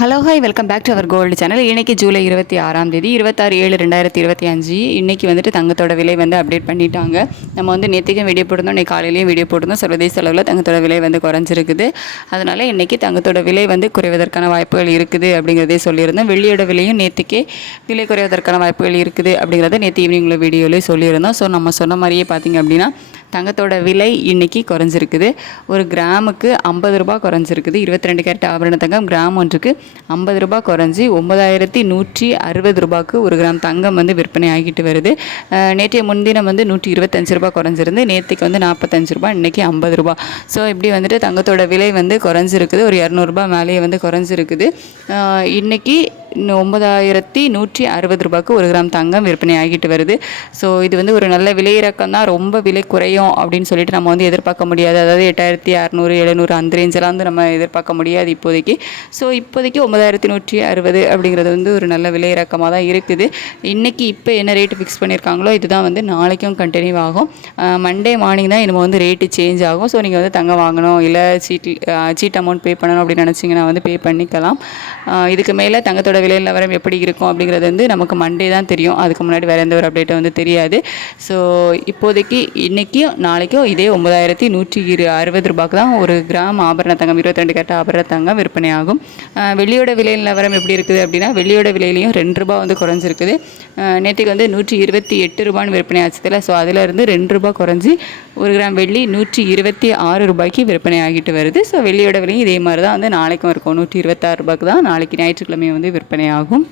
Hello hi welcome back to our gold channel. இன்றைக்கி July 26ஆம் தேதி 26/7/2025. இன்றைக்கி வந்துட்டு தங்கத்தோட விலை வந்து அப்டேட் பண்ணிட்டாங்க. நம்ம வந்து நேற்றுக்கும் வீடியோ போட்டிருந்தோம், இன்றைக்கி காலையிலையும் வீடியோ போட்டிருந்தோம். சர்வதேச அளவில் தங்கத்தோட விலை வந்து குறைஞ்சிருக்குது. அதனால் இன்றைக்கி தங்கத்தோட விலை வந்து குறைவதற்கான வாய்ப்புகள் இருக்குது அப்படிங்கிறதே சொல்லியிருந்தோம். வெள்ளியோட விலையும் நேற்றுக்கே விலை குறைவதற்கான வாய்ப்புகள் இருக்குது அப்படிங்கிறத நேற்று ஈவினிங்கில் வீடியோவிலே சொல்லியிருந்தோம். ஸோ நம்ம சொன்ன மாதிரியே பார்த்திங்க அப்படின்னா தங்கத்தோட விலை இன்றைக்கி குறைஞ்சிருக்குது. ஒரு கிராமுக்கு 50 ரூபா குறைஞ்சிருக்குது. 22 கேரட் ஆபரண தங்கம் கிராம் ஒன்றுக்கு 50 ரூபா குறைஞ்சி 9160 ரூபாய்க்கு ஒரு கிராம் தங்கம் வந்து விற்பனை ஆகிட்டு வருது. நேற்றைய முன்தினம் வந்து 125 ரூபா குறைஞ்சிருந்து, நேற்றுக்கு வந்து 45 ரூபா, இன்றைக்கி 50 ரூபா. ஸோ இப்படி வந்துட்டு தங்கத்தோட விலை வந்து குறைஞ்சிருக்குது. ஒரு 200 ரூபா மேலேயே வந்து குறைஞ்சிருக்குது. இன்றைக்கி 9160 ரூபாய்க்கு ஒரு கிராம் தங்கம் விற்பனை ஆகிட்டு வருது. ஸோ இது வந்து ஒரு நல்ல விலை இறக்கம் தான். ரொம்ப விலை குறையும் அப்படின்னு சொல்லிட்டு நம்ம வந்து எதிர்பார்க்க முடியாது. அதாவது 8600 700 அந்த ரேஞ்செல்லாம் வந்து நம்ம எதிர்பார்க்க முடியாது இப்போதைக்கு. ஸோ இப்போதைக்கு 9160 அப்படிங்கிறது வந்து ஒரு நல்ல விலை இறக்கமாக தான் இருக்குது. இன்றைக்கி இப்போ என்ன ரேட்டு ஃபிக்ஸ் பண்ணியிருக்காங்களோ இதுதான் வந்து நாளைக்கும் கண்டினியூ ஆகும். மண்டே மார்னிங் தான் இனிமேல் வந்து ரேட்டு சேஞ்ச் ஆகும். ஸோ நீங்கள் வந்து தங்கம் வாங்கணும், இல்லை சீட் அமௌண்ட் பே பண்ணணும் அப்படின்னு நினச்சிங்கன்னா வந்து பே பண்ணிக்கலாம். இதுக்கு மேலே தங்கத்தோட விலை நிலவரம் எப்படி இருக்கும் அப்படிங்கிறது வந்து நமக்கு மண்டே தான் தெரியும். அதுக்கு முன்னாடி வேறு எந்த ஒரு அப்டேட்டும் வந்து தெரியாது. ஸோ இப்போதைக்கு இன்றைக்கும் நாளைக்கும் இதே 9160 ரூபாய்க்கு தான் ஒரு கிராம் ஆபரண தங்கம் 22 கேரட் ஆபரண தங்கம் விற்பனை ஆகும். வெள்ளியோட விலை நிலவரம் எப்படி இருக்குது அப்படின்னா வெள்ளியோட விலையிலையும் 2 ரூபா வந்து குறைஞ்சிருக்குது. நேற்றுக்கு வந்து 128 ரூபான்னு விற்பனை ஆச்சுல. ஸோ அதிலிருந்து 2 ரூபா குறைஞ்சி ஒரு கிராம் வெள்ளி 126 ரூபாய்க்கு விற்பனை ஆகிட்டு வருது. ஸோ வெள்ளியோட விலையும் இதே மாதிரி தான் வந்து நாளைக்கும் இருக்கும். 126 ரூபாய்க்கு தான் நாளைக்கு ஞாயிற்றுக்கிழமை வந்து விற்பனை ஆகும்.